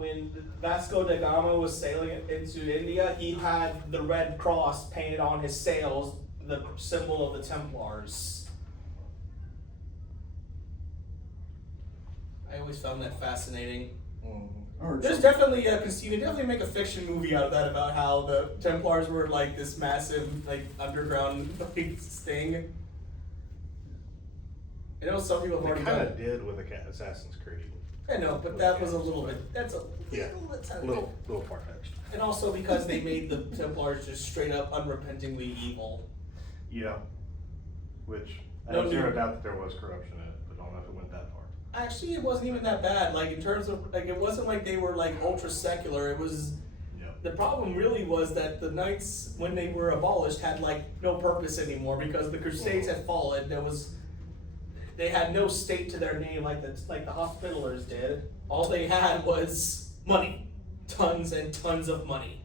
when Vasco da Gama was sailing into India, he had the Red Cross painted on his sails, the symbol of the Templars. I always found that fascinating. There's definitely you can definitely make a fiction movie out of that about how the Templars were like this massive like underground like thing. I know some people have They already kind done. of did with Assassin's Creed. I know, but that was a little bit. That's a little far fetched. And also because they made the Templars just straight up unrepentingly evil. Yeah, which I No have zero need- doubt that there was corruption in it, but I don't know if it went that far. Actually, it wasn't even that bad. Like in terms of like, it wasn't like they were like ultra secular. It was. Yeah. The problem really was that the knights, when they were abolished, had like no purpose anymore because the Crusades had fallen. They had no state to their name like the Hospitallers did. All they had was money, tons and tons of money.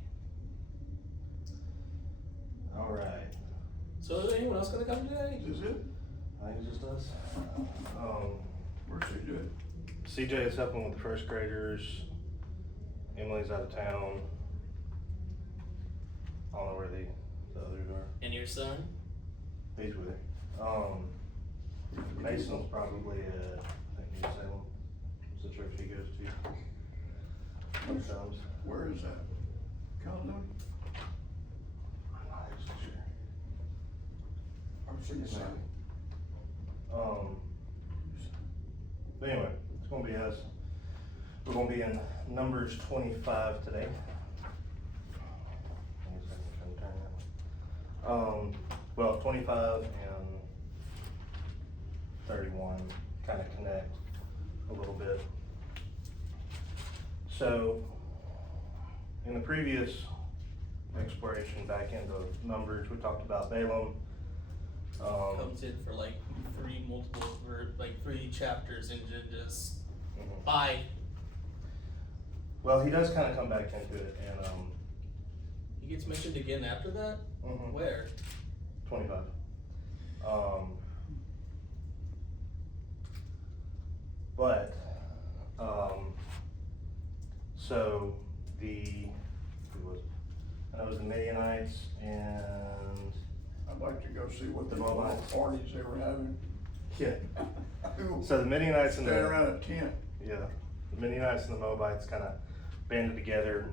All right. So is anyone else gonna come today? Is it? I think it just does. Where's CJ? CJ is helping with the first graders. Emily's out of town. I don't know where the others are. And your son? He's with her. Mason's probably I think New Salem. It's the church he goes to. Sometimes. Where is that? Caledonia? I'm not actually sure. I'm seeing the sign. But anyway, it's gonna be us. We're gonna be in Numbers 25 today. Hang on a second, I'm trying to turn that one. Well, 25 and 31 kind of connect a little bit. So, in the previous exploration back into Numbers, we talked about Balaam. Comes in for like three chapters and just Mhm. bye. Well, he does kind of come back into it, and He gets mentioned again after that? Mhm. Where? 25. But so who was it? I know it was the Midianites and I'd like to go see what The the Moabites. parties they were having. yeah. Who So the Midianites and stand around a tent. the Midianites and the Moabites kind of banded together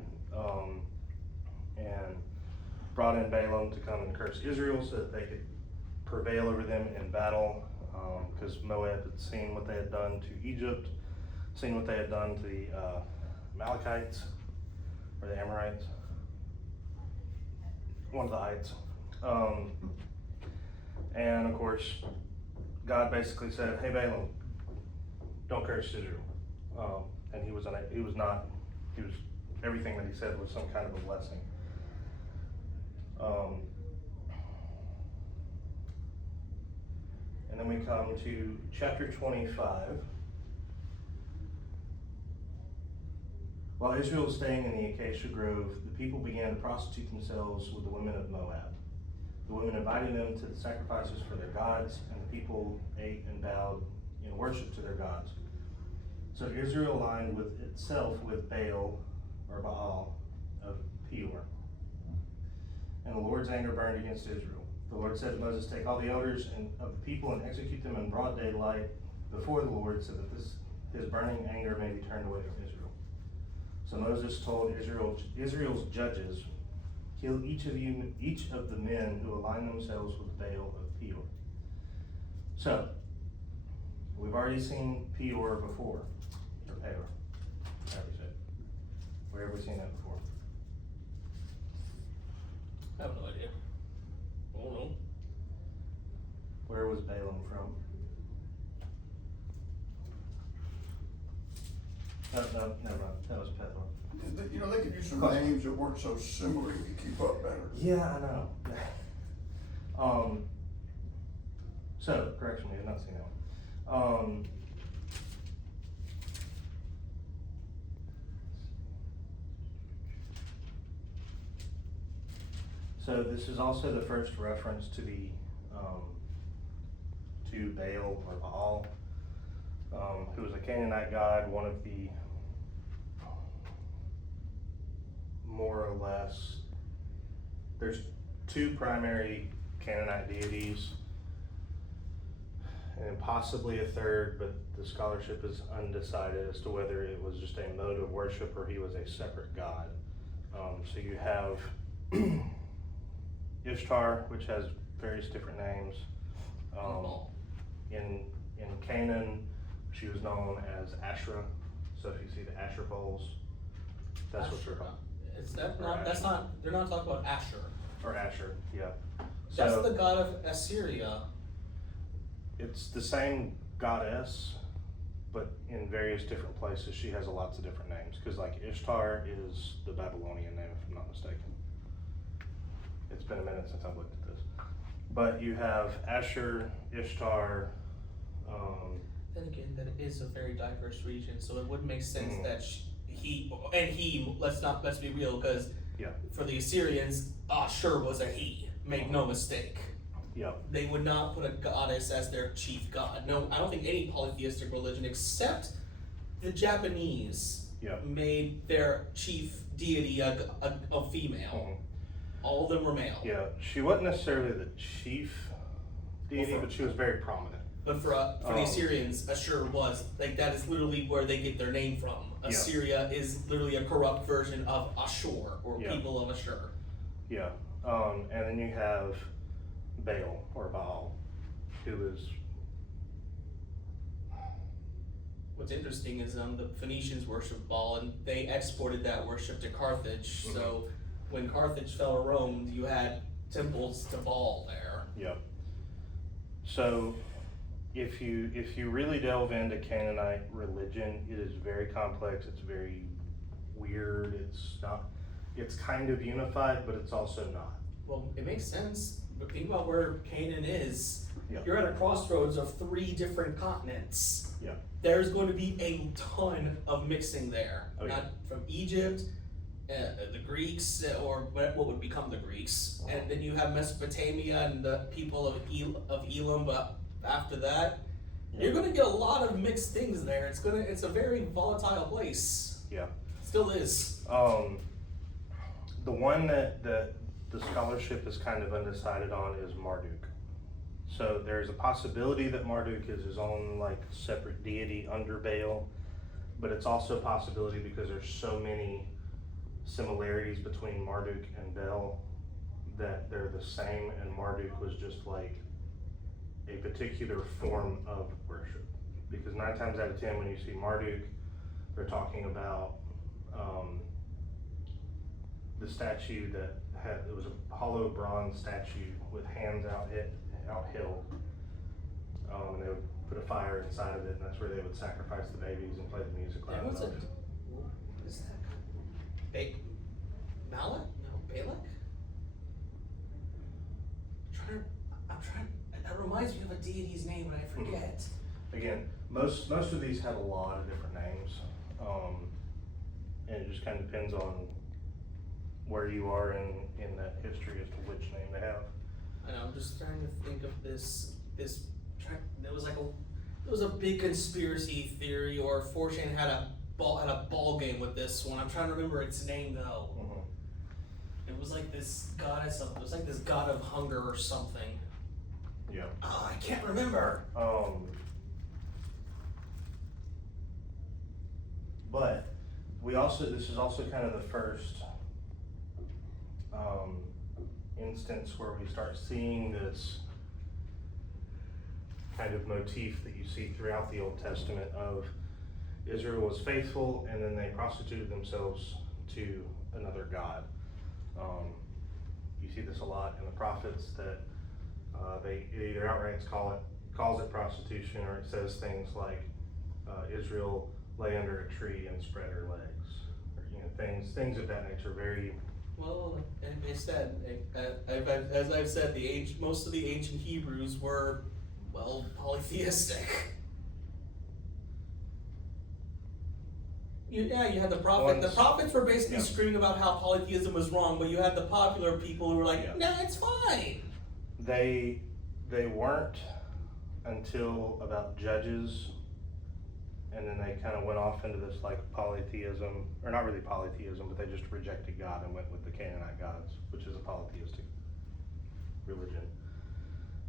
and brought in Balaam to come and curse Israel so that they could prevail over them in battle, because Moab had seen what they had done to Egypt, seen what they had done to the Amalekites or the Amorites, one of the ites. And of course, God basically said, "Hey Balaam, don't curse Israel," and he was everything that he said was some kind of a blessing. And then we come to chapter 25. While Israel was staying in the acacia grove, the people began to prostitute themselves with the women of Moab. The women invited them to the sacrifices for their gods, and the people ate and bowed in worship to their gods. So Israel aligned with itself with Baal, or Baal, of Peor. And the Lord's anger burned against Israel. The Lord said to Moses, "Take all the elders of the people and execute them in broad daylight before the Lord, so that his burning anger may be turned away from Israel." So Moses told Israel's judges, "Kill each of the men who align themselves with Baal of Peor." So, we've already seen Peor before, or Peor, however you say it. Where have we seen that before? I have no idea. I don't know. Where was Balaam from? No, never mind. That was Pethor. You know, they could use some names that weren't so similar, you could keep up better. Yeah, I know. So, correction, we have not seen that one. So this is also the first reference to to Baal or Baal, who was a Canaanite god, one of the there's two primary Canaanite deities, and possibly a third, but the scholarship is undecided as to whether it was just a mode of worship or he was a separate god. So you have Ishtar, which has various different names. In Canaan, she was known as Asherah. So if you see the Asher poles, that's what they're called. Is that not, that's not, they're not talking about Asher. Or Asher, yeah. That's So the god of Assyria. it's the same goddess, but in various different places. She has lots of different names. Because like Ishtar is the Babylonian name, if I'm not mistaken. It's been a minute since I've looked at this. But you have Asher, Ishtar. Then again, that is a very diverse region, so it would make sense Mhm. that let's be real, because Yeah. for the Assyrians, Ashur was a he. Make no mistake. Yep. They would not put a goddess as their chief god. No, I don't think any polytheistic religion except the Japanese Yep. made their chief deity a female. Mhm. All of them were male. Yeah. She wasn't necessarily the chief deity, Well, but she was very prominent. But for the Assyrians, Ashur was like that is literally where they get their name from. Yeah. Assyria is literally a corrupt version of Ashur or Yeah. people of Ashur. Yeah. And then you have Baal or Baal, who is What's interesting is the Phoenicians worshipped Baal and they exported that worship to Carthage. Mhm. So when Carthage fell to Rome, you had temples to Baal there. Yep. So, if you really delve into Canaanite religion, it is very complex. It's very weird. It's kind of unified, but it's also not. Well, it makes sense. But think about where Canaan is. Yep. You're at a crossroads of 3 different continents. Yep. There's going to be a ton of mixing there. Oh, yeah. Not from Egypt, the Greeks, or what would become the Greeks. And then you have Mesopotamia and the people of Elam, but after that, you're going to get a lot of mixed things there. It's a very volatile place. Yeah. Still is. The one that the scholarship is kind of undecided on is Marduk. So there's a possibility that Marduk is his own like separate deity under Baal, but it's also a possibility because there's so many similarities between Marduk and Baal that they're the same, and Marduk was just like a particular form of worship. Because 9 times out of 10 when you see Marduk, they're talking about the statue that it was a hollow bronze statue with hands outheld. And they would put a fire inside of it, and that's where they would sacrifice the babies and play the music loud What's it? enough. What is that? Malak? No, Balak? That reminds me of a deity's name, but I forget. Again, most of these have a lot of different names, and it just kind of depends on where you are in that history as to which name they have. And I'm just trying to think of this. There was a big conspiracy theory, or 4chan had a ball game with this one. I'm trying to remember its name though. It was like this goddess of, it was like this god of hunger or something. Yeah. Oh, I can't remember. But this is also kind of the first instance where we start seeing this kind of motif that you see throughout the Old Testament of Israel was faithful and then they prostituted themselves to another god. You see this a lot in the prophets that it either outright calls it prostitution, or it says things like Israel lay under a tree and spread her legs, or things of that nature. Very Well, and instead, as I've said, most of the ancient Hebrews were, well, polytheistic. You had the prophet. The prophets were basically screaming about how polytheism was wrong, but you had the popular people who were like, "No, it's fine." They weren't until about Judges and then they kind of went off into this like polytheism, or not really polytheism, but they just rejected God and went with the Canaanite gods, which is a polytheistic religion.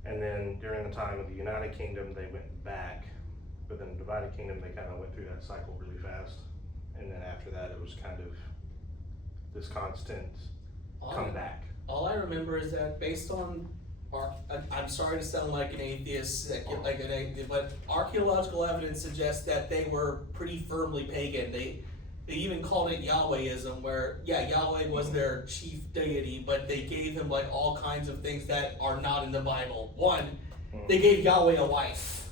And then during the time of the United Kingdom, they went back, but then the divided kingdom, they kind of went through that cycle really fast. And then after that, it was kind of this constant comeback. All I remember is that based on I'm sorry to sound like an atheist, but archaeological evidence suggests that they were pretty firmly pagan. They even called it Yahwehism, where Yahweh was their chief deity, but they gave him like all kinds of things that are not in the Bible. One, they gave Yahweh a wife.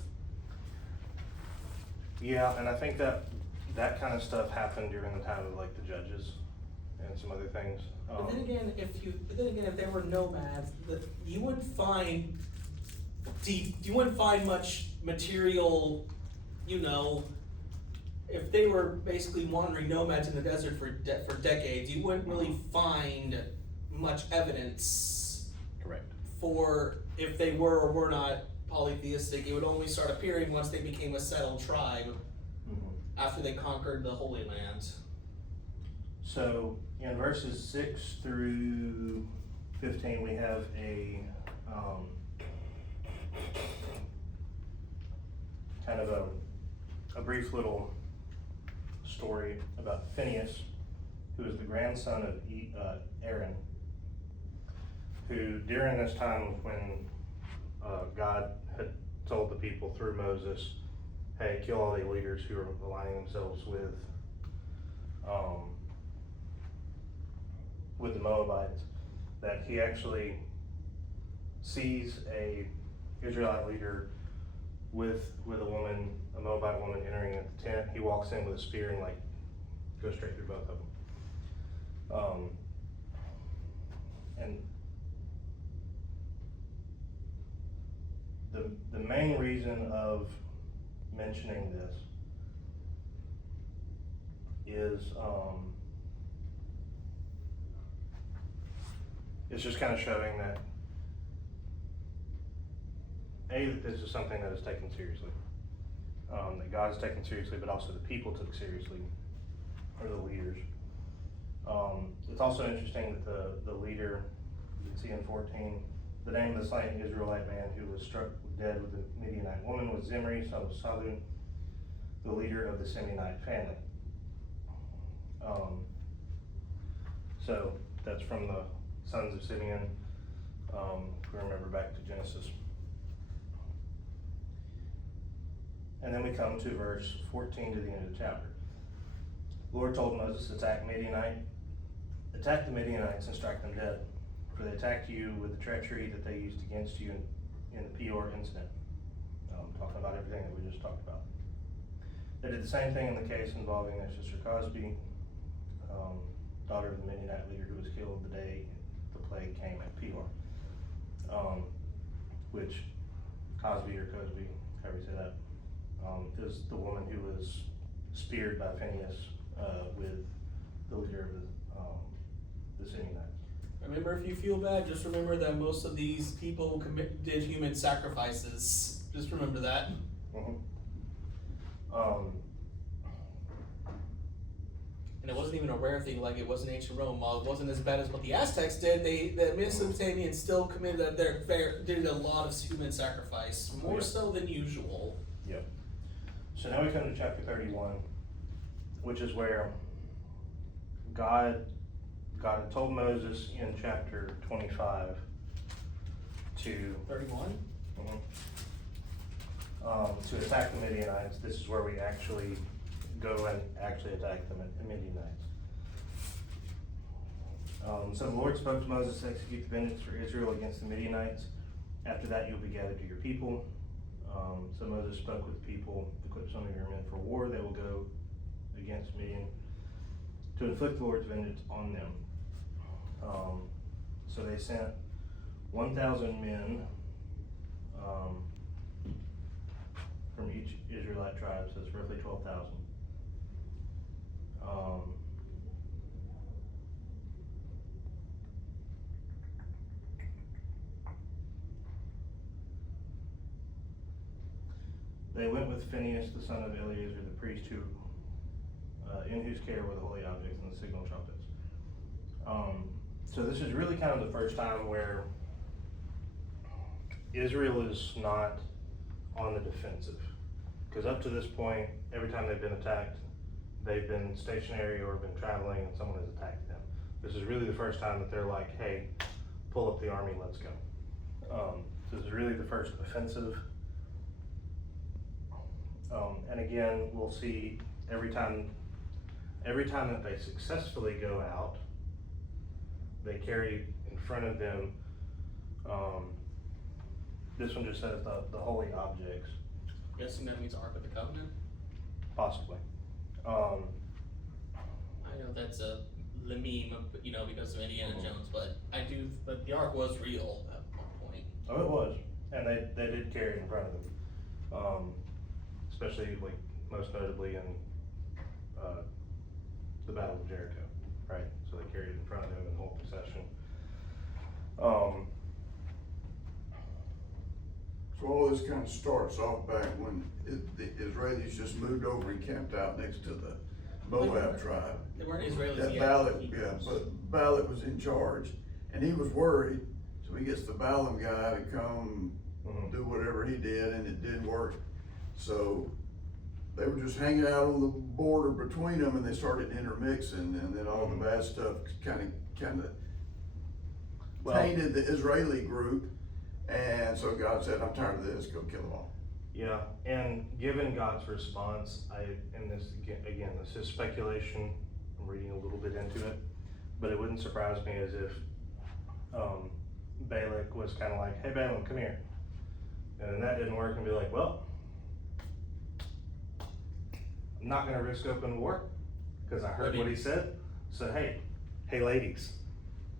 Yeah, and I think that kind of stuff happened during the time of like the judges and some other things. But then again, if they were nomads, you wouldn't find much material, if they were basically wandering nomads in the desert for decades, you wouldn't really find much evidence. Correct. For if they were or were not polytheistic. It would only start appearing once they became a settled tribe, after they conquered the Holy Land. So in verses 6 through 15, we have a kind of a brief little story about Phineas, who is the grandson of Aaron, who during this time when God had told the people through Moses, hey, kill all the leaders who are aligning themselves with the Moabites, that he actually sees a Israelite leader with a woman, a Moabite woman, entering the tent. He walks in with a spear and like goes straight through both of them. And the main reason of mentioning this is it's just kind of showing that that this is something that is taken seriously, that God is taken seriously, but also the people took seriously, or the leaders. It's also interesting that the leader, you can see in 14, the name of the slain Israelite man who was struck dead with the Midianite woman was Zimri, son of Salu, the leader of the Simeonite family. So that's from the sons of Simeon. If we remember back to Genesis. And then we come to verse 14 to the end of the chapter. The Lord told Moses, attack the Midianites and strike them dead, for they attacked you with the treachery that they used against you in the Peor incident. Talking about everything that we just talked about. They did the same thing in the case involving their sister Cosbi, daughter of the Midianite leader who was killed the day the plague came at Peor. Which Cosbi or Cosby, however you say that, is the woman who was speared by Phineas with the leader of the Simeonites. Remember, if you feel bad, just remember that most of these people did human sacrifices. Just remember that. And it wasn't even a rare thing like it was in ancient Rome. While it wasn't as bad as what the Aztecs did, the Mesopotamians still committed did a lot of human sacrifice, more so than usual. Yep. So now we come to chapter 31, which is where God had told Moses in chapter 25 to 31? To attack the Midianites. This is where we actually go and actually attack the Midianites. So the Lord spoke to Moses to execute the vengeance for Israel against the Midianites. After that, you'll be gathered to your people. So Moses spoke with the people, equip some of your men for war. They will go against Midian to inflict the Lord's vengeance on them. So they sent 1,000 men from each Israelite tribe, so it's roughly 12,000. they went with Phineas, the son of Eleazar, the priest, who, in whose care were the holy objects and the signal trumpets. So this is really kind of the first time where Israel is not on the defensive. Because up to this point, every time they've been attacked, they've been stationary or been traveling and someone has attacked them. This is really the first time that they're like, hey, pull up the army, let's go. So this is really the first offensive. And again, we'll see every time that they successfully go out, they carry in front of them, this one just says the holy objects, Guessing that means Ark of the Covenant. possibly. I know that's a the meme, you know, because of Indiana Jones, but but the Ark was real at one point. Oh, it was, and they did carry it in front of them, especially like most notably in the Battle of Jericho, right? So they carried it in front of them in whole procession. So all this kind of starts off back when the Israelis just moved over and camped out next to the Moab tribe. They weren't Israelis That yet. Balak, yeah, but Balak was in charge, and he was worried, so he gets the Balaam guy to come do whatever he did, and it didn't work. So they were just hanging out on the border between them, and they started intermixing, and then all the bad stuff kind of tainted the Israeli group, and so God said, "I'm tired of this. Go kill them all." Yeah, and given God's response, and this again, this is speculation. I'm reading a little bit into it, but it wouldn't surprise me as if Balak was kind of like, "Hey, Balaam, come here," and then that didn't work, and be like, "Well, I'm not going to risk open war because I heard what he said. So hey, ladies,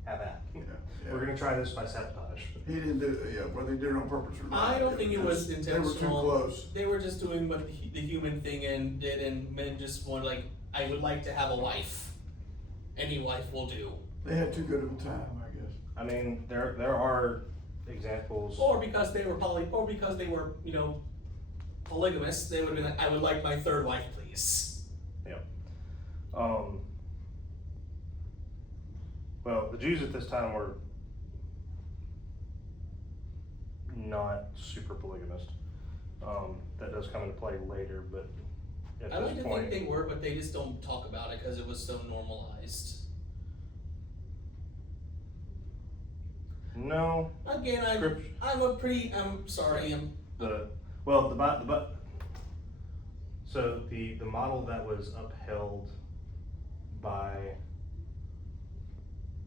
have that. Yeah. We're going to try this by sabotage." He didn't do, whether they did it on purpose or not. I don't think it was intentional. They were too close. They were just doing what the human thing and men just wanted, like, I would like to have a wife. Any wife will do. They had too good of a time, I guess. I mean, there are examples. Or because they were you know, polygamous, they would have been like, I would like my third wife, please. Yep. Well, the Jews at this time were not super polygamist. That does come into play later, but at I like this to point, think they were, but they just don't talk about it because it was so normalized. no. Again, I'm sorry, So the model that was upheld by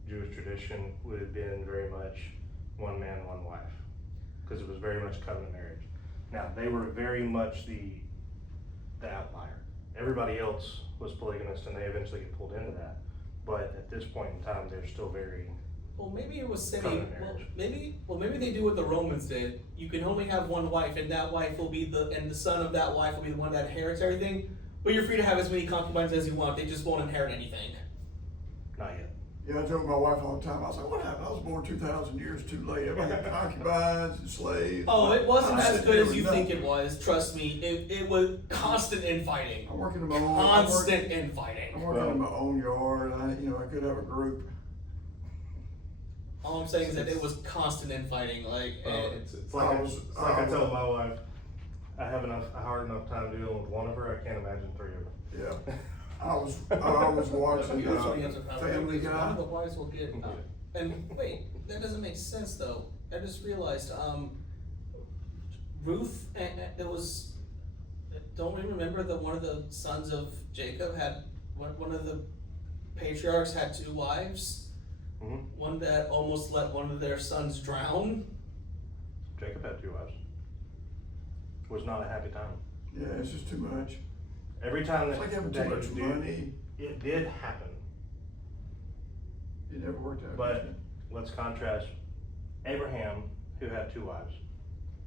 Jewish tradition would have been very much one man, one wife, because it was very much covenant marriage. Now, they were very much the outlier. Everybody else was polygamist, and they eventually get pulled into that. But at this point in time, they're still very well, maybe it was covenant saying, marriage. maybe they do what the Romans did. You can only have one wife, and that wife will be and the son of that wife will be the one that inherits everything. But you're free to have as many concubines as you want. They just won't inherit anything. Not yet. Yeah, I told my wife all the time, I was like, what happened? I was born 2,000 years too late. Everybody had concubines and slaves. Oh, it wasn't I'm as sitting good here as with you nothing. think it was. Trust me, it was constant infighting. I'm working in my own. Constant I'm infighting. working in my own yard. I could have a group. All I'm saying is that it was constant infighting. Like, It's like I tell my wife, I have a hard enough time dealing with one of her. I can't imagine three of them. Yeah. I was watching Family One of Guy. the wives will get. And wait, that doesn't make sense though. I just realized. Ruth, there was. Don't we remember that one of the sons of Jacob had one of the patriarchs had two wives? Mm-hmm. One that almost let one of their sons drown. Jacob had two wives. Was not a happy time. Yeah, it's just too much. Every time It's that, like having too that much you money. it did happen. It never worked out. But let's contrast Abraham, who had two wives,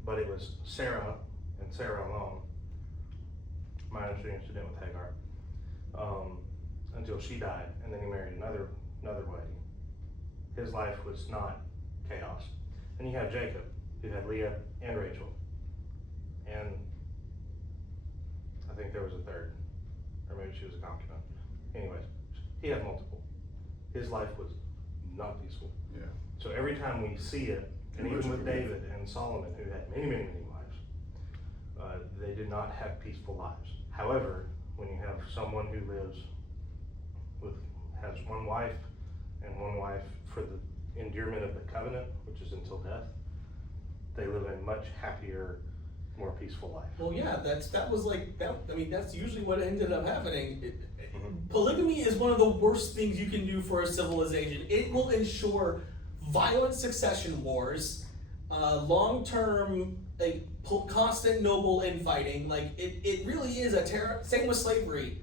but it was Sarah and Sarah alone. Minor incident with Hagar, until she died, and then he married another lady. His life was not chaos. And you have Jacob, who had Leah and Rachel, and think there was a third, or maybe she was a concubine. Anyways, he had multiple. His life was not peaceful. Yeah. So every time we see it, and even with David and Solomon, who had many, many, many wives, they did not have peaceful lives. However, when you have someone who has one wife and one wife for the endearment of the covenant, which is until death, they live a much happier, more peaceful life. Well, yeah, that was like that. I mean, that's usually what ended up happening. Polygamy is one of the worst things you can do for a civilization. It will ensure violent succession wars, long-term, like constant noble infighting. Like it really is a terror. Same with slavery.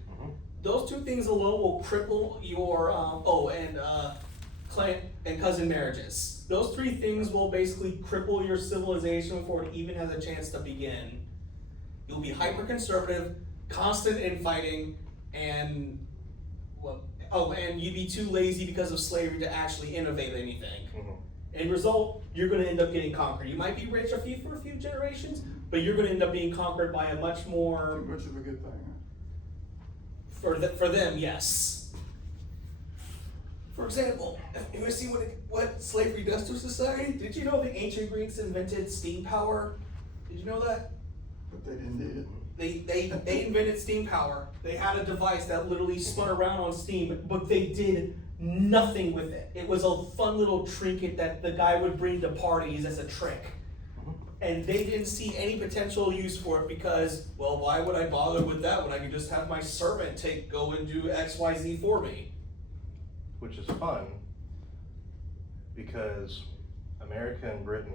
Those two things alone will cripple your clan and cousin marriages. Those three things will basically cripple your civilization before it even has a chance to begin. You'll be hyper-conservative, constant infighting, and you'd be too lazy because of slavery to actually innovate anything. End result, you're going to end up getting conquered. You might be rich for a few generations, but you're going to end up being conquered by a much more. Too much of a good thing, huh? For them, yes. For example, you want to see what slavery does to society? Did you know the ancient Greeks invented steam power? Did you know that? But they didn't need it. They invented steam power. They had a device that literally spun around on steam, but they did nothing with it. It was a fun little trinket that the guy would bring to parties as a trick. And they didn't see any potential use for it because, well, why would I bother with that when I could just have my servant go and do XYZ for me? Which is fun, because America and Britain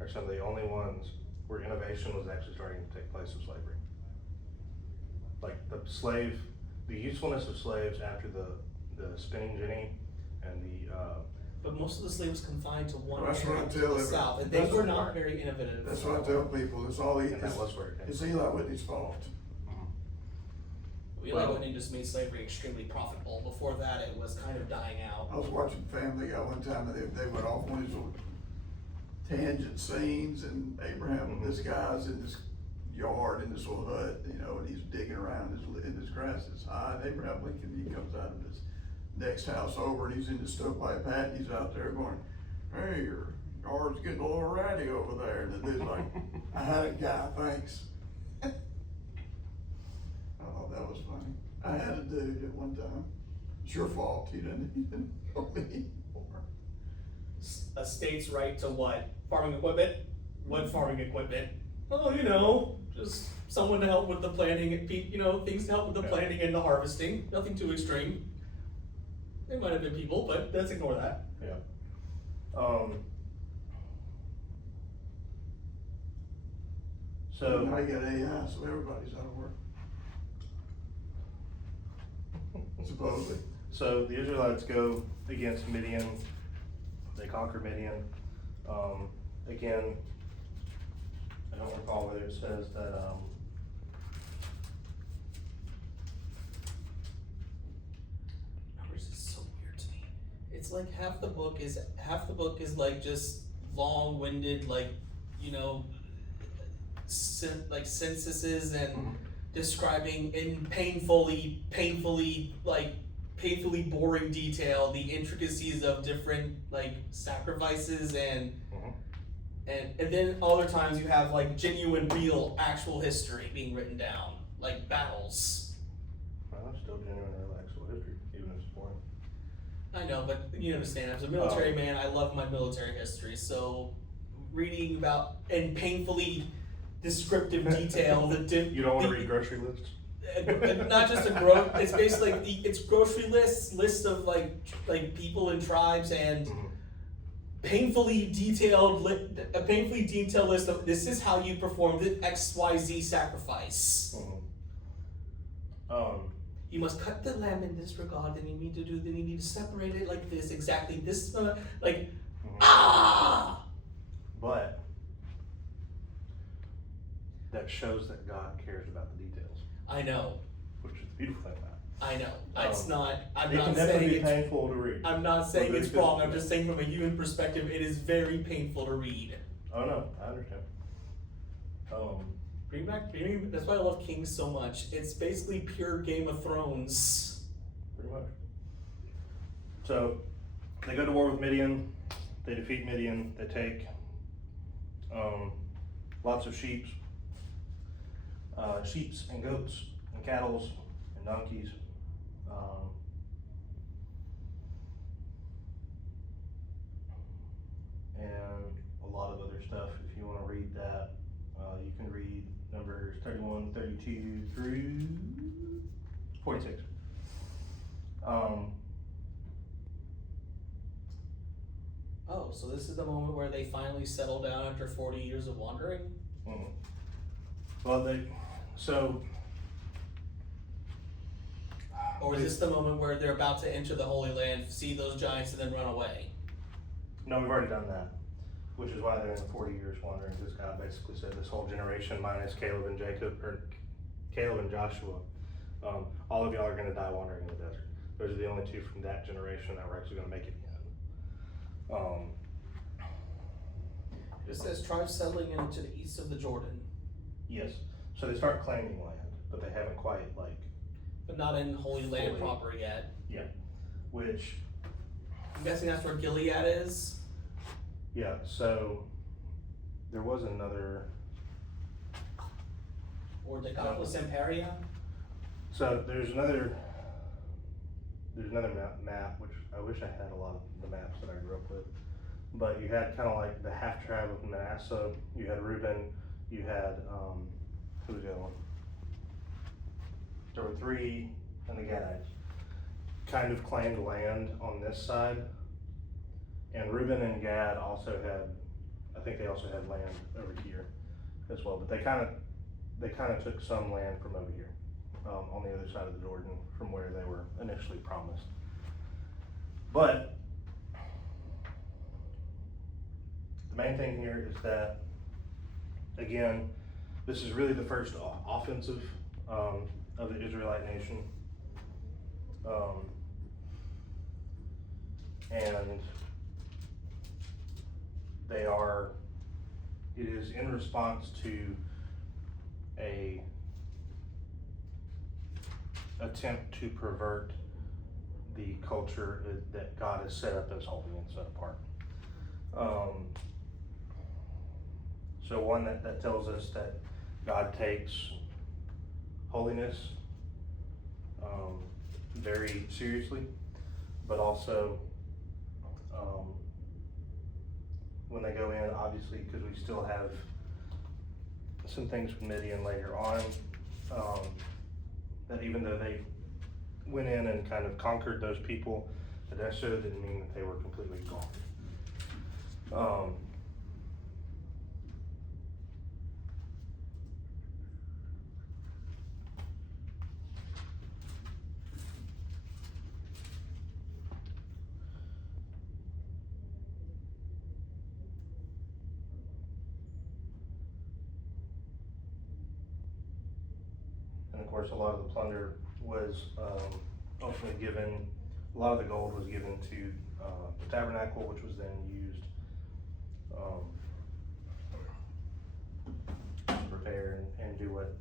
are some of the only ones where innovation was actually starting to take place of slavery. Like the usefulness of slaves after the spinning jenny and the But most of the slaves confined to one That's what I area to tell the them. south, and they That's were what- not very innovative. That's what I tell people, it's all, and that was where it came it's from. Eli Whitney's fault. Eli Whitney just made slavery extremely profitable. Before that, it was kind of dying out. I was watching Family Guy one time, and they went off on these little tangent scenes, and Abraham, this guy's in this yard, in this little hut, and he's digging around, and his grass is high, and Abraham Lincoln, he comes out of his next house over, and he's in the stovepipe hat, and he's out there going, "Hey, your yard's getting a little ratty over there," and the dude's like, "I had a guy, thanks." I thought that was funny. I had a dude at one time. It's your fault, he didn't know me anymore. A state's right to what? Farming equipment? What farming equipment? Oh, just someone to help with the planting, and things to help with the planting and the harvesting. Nothing too extreme. There might have been people, but let's ignore that. Yeah. Now you got AI, so everybody's out of work. Supposedly. So the Israelites go against Midian. They conquer Midian. Again, I don't recall whether it says that. Numbers is so weird to me. It's like half the book is like just long-winded, censuses and describing in painfully boring detail the intricacies of different sacrifices and then other times you have genuine, real, actual history being written down, like battles. Well, that's still genuine real actual history, even if it's boring. I know, but you understand, as a military man, I love my military history, so reading about in painfully descriptive detail You don't want to read grocery lists? not just it's basically it's grocery lists of people and tribes and painfully detailed list of this is how you perform the XYZ sacrifice. You must cut the lamb in this regard, then you need to separate it like this, exactly this But that shows that God cares about the details, I know. which is the beautiful thing about it. I know. It's not. I'm It not can saying definitely be it's. painful to read. I'm not saying But it's very wrong. I'm physical. just saying from a human perspective, it is very painful to read. Oh no, I understand. That's why I love Kings so much. It's basically pure Game of Thrones. Pretty much. So, they go to war with Midian, they defeat Midian, they take lots of sheep and goats and cattle and donkeys. And a lot of other stuff. If you want to read that, you can read Numbers 31, 32 through 46. Oh, so this is the moment where they finally settle down after 40 years of wandering? Mhm. Well, Or is this the moment where they're about to enter the Holy Land, see those giants, and then run away? no, we've already done that, which is why they're in the 40 years wandering, because God basically said this whole generation minus Caleb and Joshua, all of y'all are gonna die wandering in the desert. Those are the only two from that generation that were actually gonna make it in. It says tribes settling into the east of the Jordan, Yes, so they start claiming land, but they haven't quite but not in Holy Land Fully. proper yet. which, I'm guessing that's where Gilead is? yeah, so there was another, Or Decapolis Imperia? so there's another map, which I wish I had a lot of the maps that I grew up with. But you had kind of like the half tribe of Manasseh, you had Reuben, you had, who was the other one? There were three, and the Gadites kind of claimed land on this side. And Reuben and Gad also had, I think they also had land over here as well, but they kind of took some land from over here, on the other side of the Jordan from where they were initially promised. But the main thing here is that, again, this is really the first offensive of the Israelite nation. And it is in response to a attempt to pervert the culture that God has set up as holy and set apart. So one that tells us that God takes holiness very seriously, but also when they go in, obviously, because we still have some things from Midian later on, that even though they went in and kind of conquered those people, that necessarily didn't mean that they were completely gone. And of course, a lot of the plunder was ultimately given, a lot of the gold was given to the tabernacle, which was then used to prepare and do what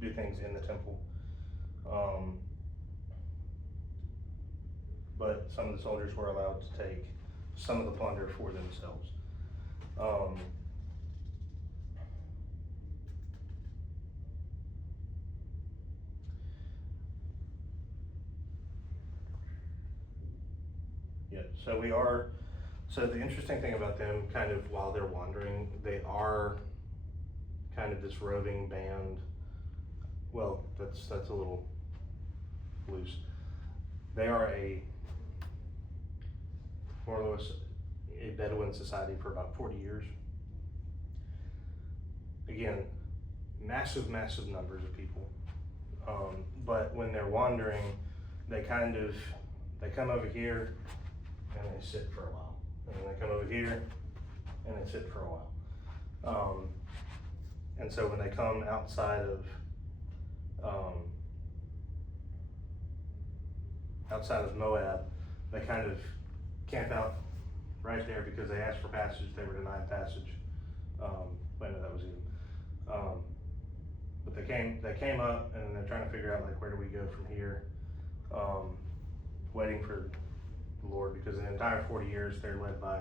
do things in the temple. But some of the soldiers were allowed to take some of the plunder for themselves. Yeah, so the interesting thing about them, kind of while they're wandering, they are kind of this roving band. Well, that's a little loose. They are more or less a Bedouin society for about 40 years. Again, massive numbers of people. But when they're wandering, they come over here and they sit for a while. And then they come over here and they sit for a while. And so when they come outside of Moab, they kind of camp out right there because they asked for passage, they were denied passage. Wait, no, that was you. But they came up and they're trying to figure out like, where do we go from here? Waiting for the Lord, because the entire 40 years they're led by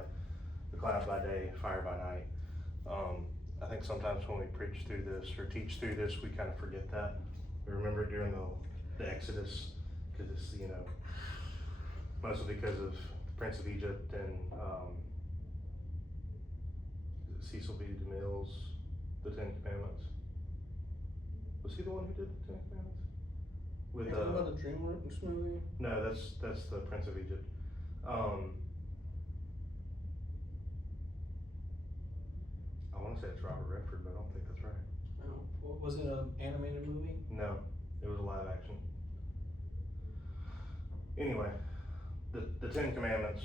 the cloud by day, fire by night. I think sometimes when we preach through this or teach through this, we kind of forget that. We remember it during the Exodus, because it's, you know, mostly because of the Prince of Egypt and Cecil B. DeMille's The Ten Commandments. Was he the one who did the Ten Commandments? With Are you talking about the DreamWorks movie? no, that's the Prince of Egypt. I want to say it's Robert Redford, but I don't think that's right. Oh, was it an animated movie? No, it was a live action. Anyway, the Ten Commandments,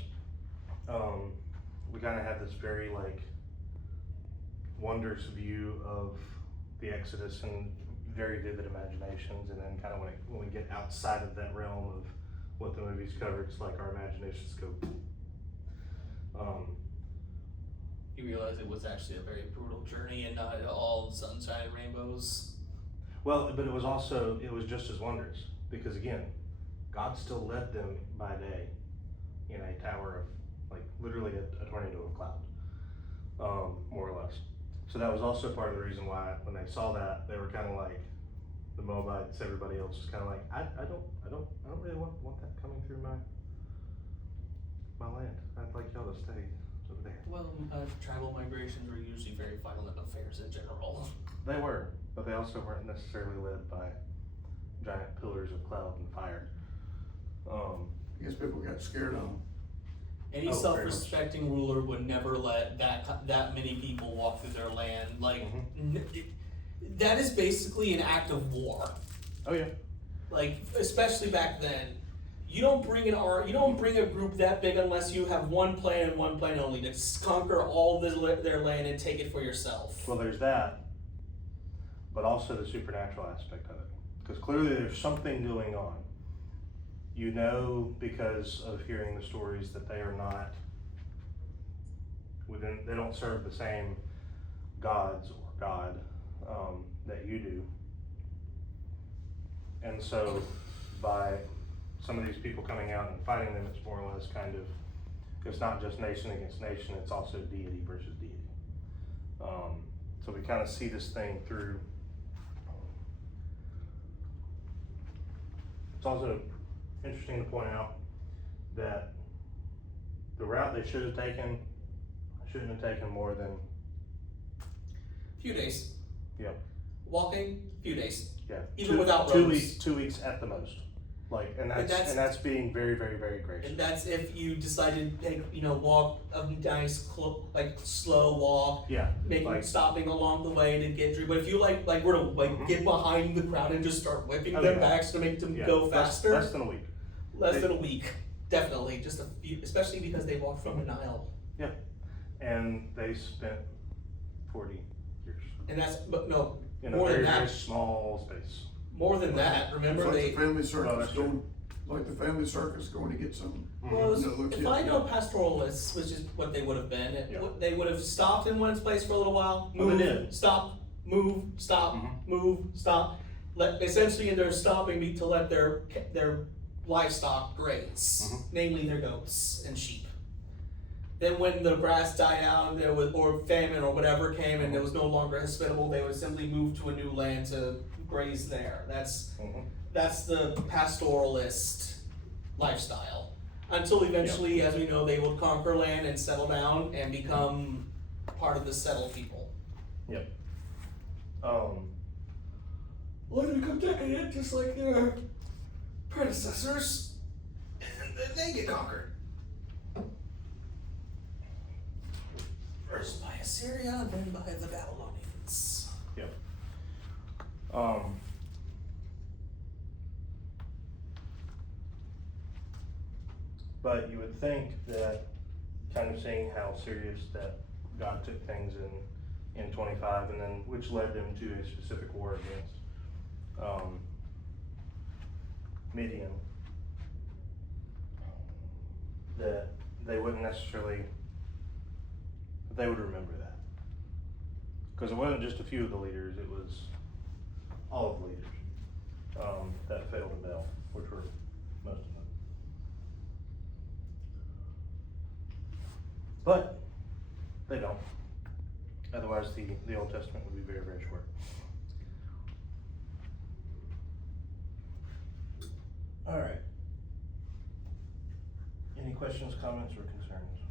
we kind of had this very like wondrous view of the Exodus and very vivid imaginations, and then kind of when we get outside of that realm of what the movies cover, it's like our imaginations go. You realize it was actually a very brutal journey and not all sunshine and rainbows. Well, but it was just as wondrous, because again, God still led them by day in a tower of, like, literally a tornado of cloud, more or less. So that was also part of the reason why when they saw that, they were kind of like, the Moabites, everybody else was kind of like, I don't really want that coming through my land. I'd like y'all to stay over there. Well, tribal migrations were usually very violent affairs in general. They were, but they also weren't necessarily led by giant pillars of cloud and fire. I guess people got scared of them. Any Oh, very self-respecting ruler would never let that many people walk through their land. Like, that is basically an act of war. Oh yeah. Like, especially back then. You don't bring a group that big unless you have one plan and one plan only, to conquer all their land and take it for yourself. Well, there's that, but also the supernatural aspect of it. Because clearly there's something going on. You know, because of hearing the stories, that they are not they don't serve the same gods or God that you do. And so by some of these people coming out and fighting them, it's more or less kind of, it's not just nation against nation, it's also deity versus deity. So we kind of see this thing through. It's also interesting to point out that the route they should have taken shouldn't have taken more than Few days. Yep. Walking, few days. Yeah. Even without two roads. weeks, 2 weeks at the most. Like, and that's being very, very, very gracious. And that's if you decided to take, walk a nice, slow walk. Yeah. Stopping along the way to get through. But if you were to get behind the crowd and just start whipping their backs to make them go faster. Less than a week. Less than a week, definitely. Just a few, especially because they walked from the Nile. Yeah. And they spent 40 years. And that's In more a very, than that. very small space. More than that. Remember It's like they. the family circus that's true. going to get some. Well, little if kid. I know pastoralists, which is what they would have been, Yeah. they would have stopped in one place for a little while, Well, they move, did. stop, move, stop, move, stop. Essentially, they're stopping to let their livestock graze, namely their goats and sheep. Then when the grass died out, or famine or whatever came, and it was no longer hospitable, they would simply move to a new land to graze there. That's the pastoralist lifestyle. Until eventually, as we know, they will conquer land and settle down and become part of the settled people. Yep. Let them become decadent just like their predecessors, and then they get conquered. First by Assyria, then by the Babylonians. Yep. But you would think that, kind of seeing how serious that God took things in 25, and then which led them to a specific war against Midian, that they wouldn't necessarily But they would remember that. Because it wasn't just a few of the leaders, it was all of the leaders that failed in Bell, which were most of them. But they don't. Otherwise, the Old Testament would be very, very short. All right. Any questions, comments, or concerns?